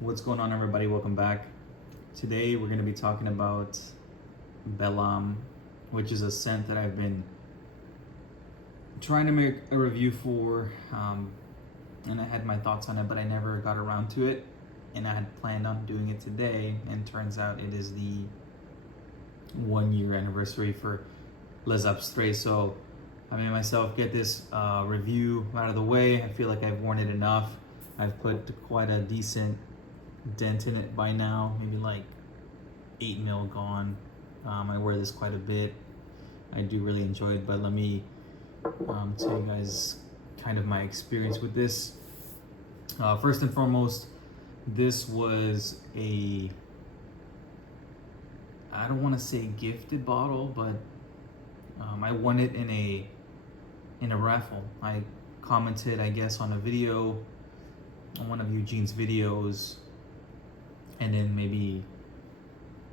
What's going on, everybody? Welcome back. Today we're going to be talking about Belle, which is a scent that I've been trying to make a review for, and I had my thoughts on it, but I never got around to it. And I had planned on doing it today, and turns out it is the 1 year anniversary for Les Abstraits. So I made myself get this review out of the way. I feel like I've worn it enough. I've put quite a decent dent in it by now, maybe like 8 mil gone. I wear this quite a bit. I do really enjoy it, but let me tell you guys kind of my experience with this. First and foremost, this was I don't want to say gifted bottle, but I won it in a raffle. I commented, I guess, on a video, on one of Eugene's videos, and then maybe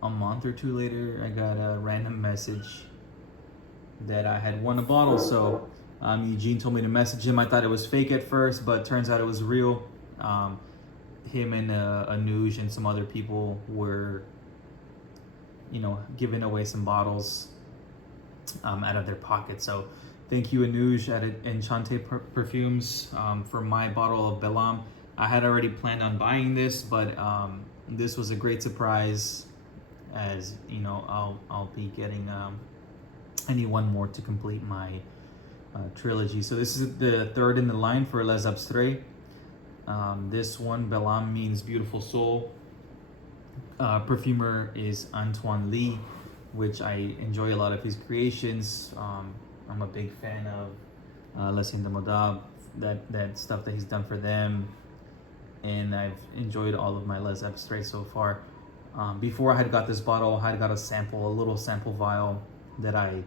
a month or two later, I got a random message that I had won a bottle. So Eugene told me to message him. I thought it was fake at first, but turns out it was real. Him and Anuj and some other people were, giving away some bottles out of their pocket. So thank you, Anuj at Enchante Perfumes, for my bottle of Belle. I had already planned on buying this, but this was a great surprise, as I'll be getting I need one more to complete my trilogy. So this is the third in the line for Les Abstraits. This one, Belle, means beautiful soul. Perfumer is Antoine Lee, which I enjoy a lot of his creations. I'm a big fan of Les Indomptables, that stuff that he's done for them, and I've enjoyed all of my Les Abstraits so far. Before I had got this bottle, I had got a little sample vial that I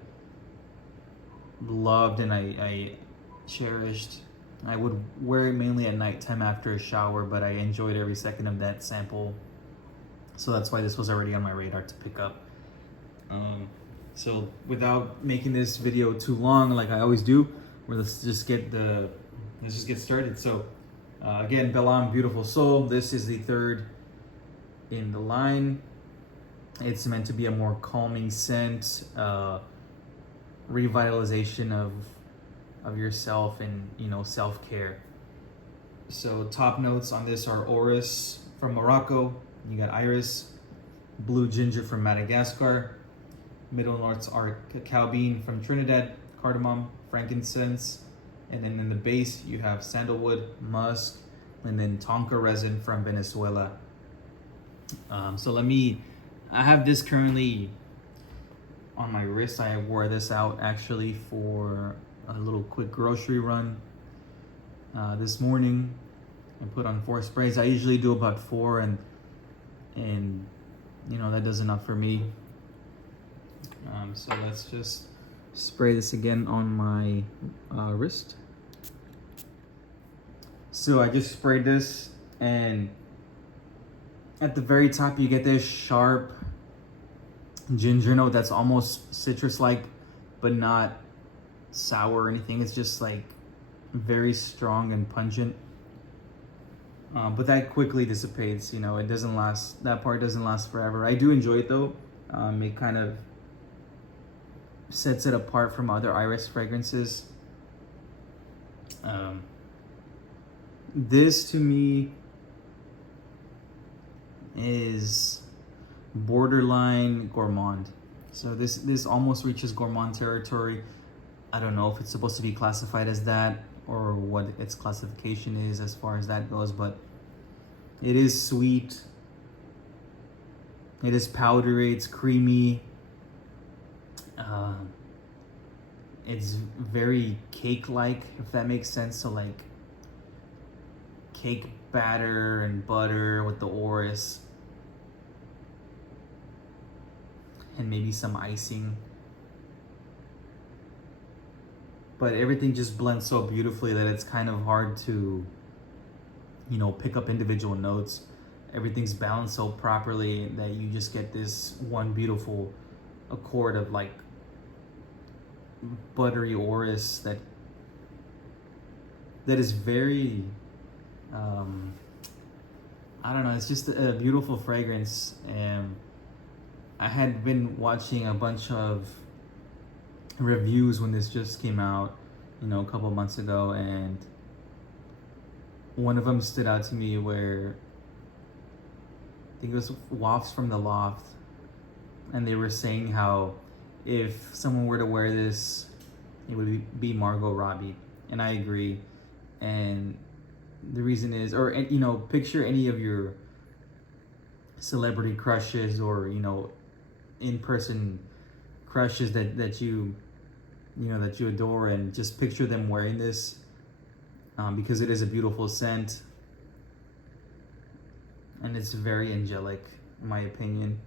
loved and I cherished. I would wear it mainly at nighttime after a shower, but I enjoyed every second of that sample. So that's why this was already on my radar to pick up. So without making this video too long, like I always do, let's just get started. So again, Belle, beautiful soul. This is the third in the line. It's meant to be a more calming scent, revitalization of yourself, and self-care. So top notes on this are orris from Morocco, you got iris, blue ginger from Madagascar, middle notes are cacao bean from Trinidad, cardamom, frankincense, and then in the base you have sandalwood, musk, and then tonka resin from Venezuela. I have this currently on my wrist. I wore this out actually for a little quick grocery run this morning. I put on 4 sprays. I usually do about 4, and that does enough for me. So let's just spray this again on my wrist. So I just sprayed this, and at the very top you get this sharp ginger note that's almost citrus-like, but not sour or anything. It's just like very strong and pungent. But that quickly dissipates. It doesn't last. That part doesn't last forever. I do enjoy it though. It kind of sets it apart from other iris fragrances. This to me is borderline gourmand. So this almost reaches gourmand territory. I don't know if it's supposed to be classified as that or what its classification is as far as that goes, but it is sweet. It is powdery. It's creamy. It's very cake-like, if that makes sense. So like cake batter and butter with the orris, and maybe some icing. But everything just blends so beautifully that it's kind of hard to, pick up individual notes. Everything's balanced so properly that you just get this one beautiful accord of like buttery orris that is very I don't know. It's just a beautiful fragrance, and I had been watching a bunch of reviews when this just came out, a couple months ago, and one of them stood out to me where I think it was Wafts from the Loft, and they were saying how if someone were to wear this, it would be Margot Robbie, and I agree. And the reason is, or picture any of your celebrity crushes, or in-person crushes that you adore, and just picture them wearing this, because it is a beautiful scent, and it's very angelic, in my opinion.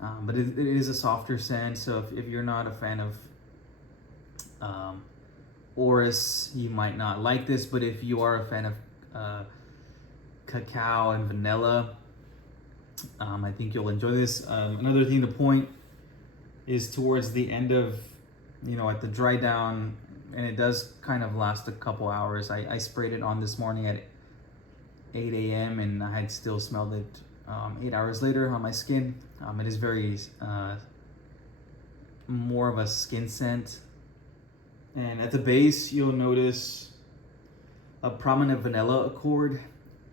But it is a softer scent, so if you're not a fan of Oris, you might not like this. But if you are a fan of cacao and vanilla, I think you'll enjoy this. Another thing to point is towards the end of, at the dry down, and it does kind of last a couple hours. I sprayed it on this morning at 8 a.m. and I had still smelled it 8 hours later on my skin. It is very more of a skin scent. And at the base, you'll notice a prominent vanilla accord.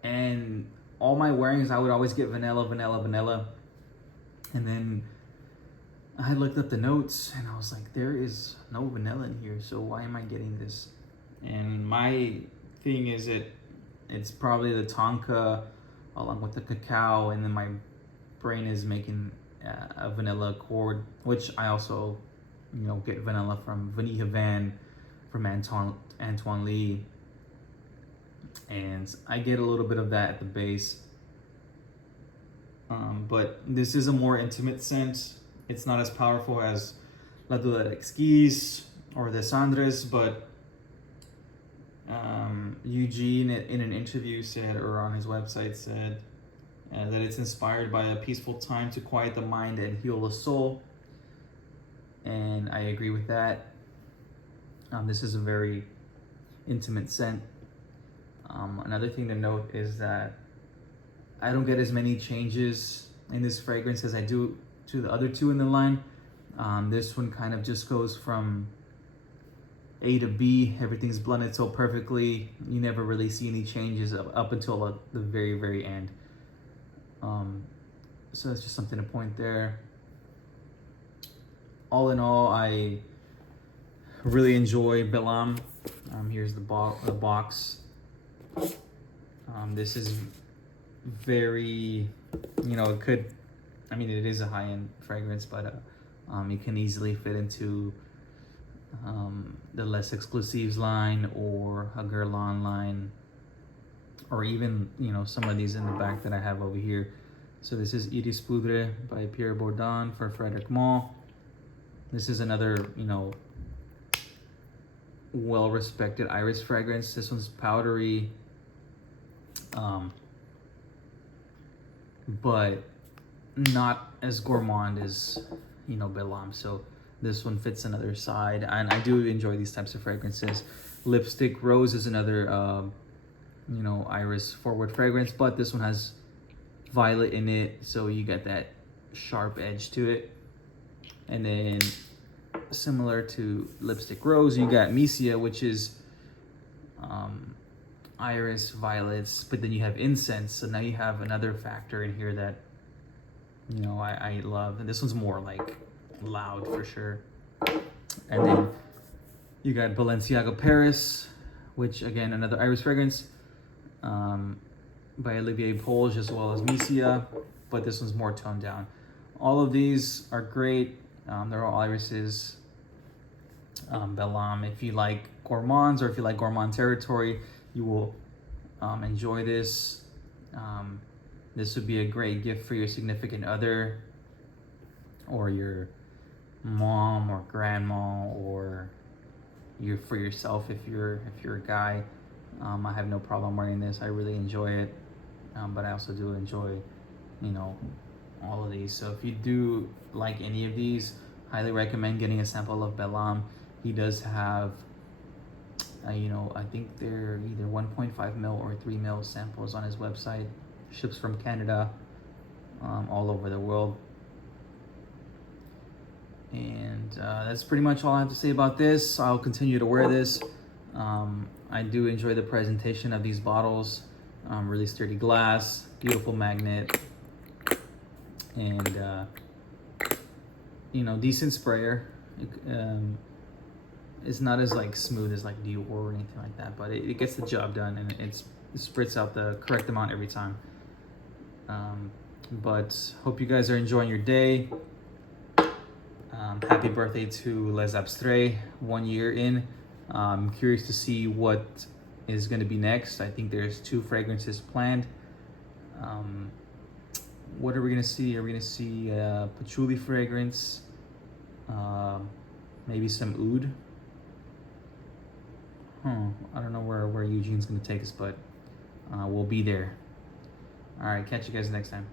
And all my wearings, I would always get vanilla, vanilla, vanilla. And then I looked up the notes and I was like, there is no vanilla in here, so why am I getting this? And my thing is it's probably the tonka along with the cacao, and then my brain is making a vanilla accord, which I also, get vanilla from Vanilla Van, from Antoine Lee, and I get a little bit of that at the base. But this is a more intimate scent. It's not as powerful as La Duda Exquise or the Sandres, but Eugene in an interview said, or on his website said, that it's inspired by a peaceful time to quiet the mind and heal the soul. And I agree with that. This is a very intimate scent. Another thing to note is that I don't get as many changes in this fragrance as I do to the other two in the line. This one kind of just goes from A to B. Everything's blended so perfectly. You never really see any changes up until the very, very end. So it's just something to point there. All in all, I really enjoy Belle. Here's the box. This is very, it is a high-end fragrance, but it can easily fit into the Les Exclusives line or a Guerlain line, or even, some of these in the back that I have over here. So this is Iris Poudre by Pierre Bourdon for Frederic Malle. This is another, well-respected iris fragrance. This one's powdery, but not as gourmand as, Belle. So this one fits another side, and I do enjoy these types of fragrances. Lipstick Rose is another, iris forward fragrance, but this one has violet in it, so you get that sharp edge to it. And then similar to Lipstick Rose, you got Misia, which is iris, violets, but then you have incense. So now you have another factor in here that, I love. And this one's more like loud for sure. And then you got Balenciaga Paris, which again, another iris fragrance by Olivier Polge, as well as Misia, but this one's more toned down. All of these are great. They're all irises. Belle, if you like gourmands, or if you like gourmand territory, you will enjoy this. This would be a great gift for your significant other, or your mom or grandma, or for yourself if you're a guy. I have no problem wearing this. I really enjoy it, but I also do enjoy, all of these. So if you do like any of these, highly recommend getting a sample of Belle. He does have I think they're either 1.5 mil or 3 mil samples on his website. Ships from Canada, all over the world. And that's pretty much all I have to say about this. I'll continue to wear this. I do enjoy the presentation of these bottles. Really sturdy glass, beautiful magnet, and decent sprayer. It's not as like smooth as like Dior or anything like that, but it gets the job done, and it spritz out the correct amount every time. But hope you guys are enjoying your day. Happy birthday to Les Abstraits, 1 year in. I'm curious to see what is going to be next. I think there's 2 fragrances planned. What are we going to see? Are we going to see patchouli fragrance? Maybe some oud. I don't know where Eugene's going to take us, but we'll be there. All right, catch you guys next time.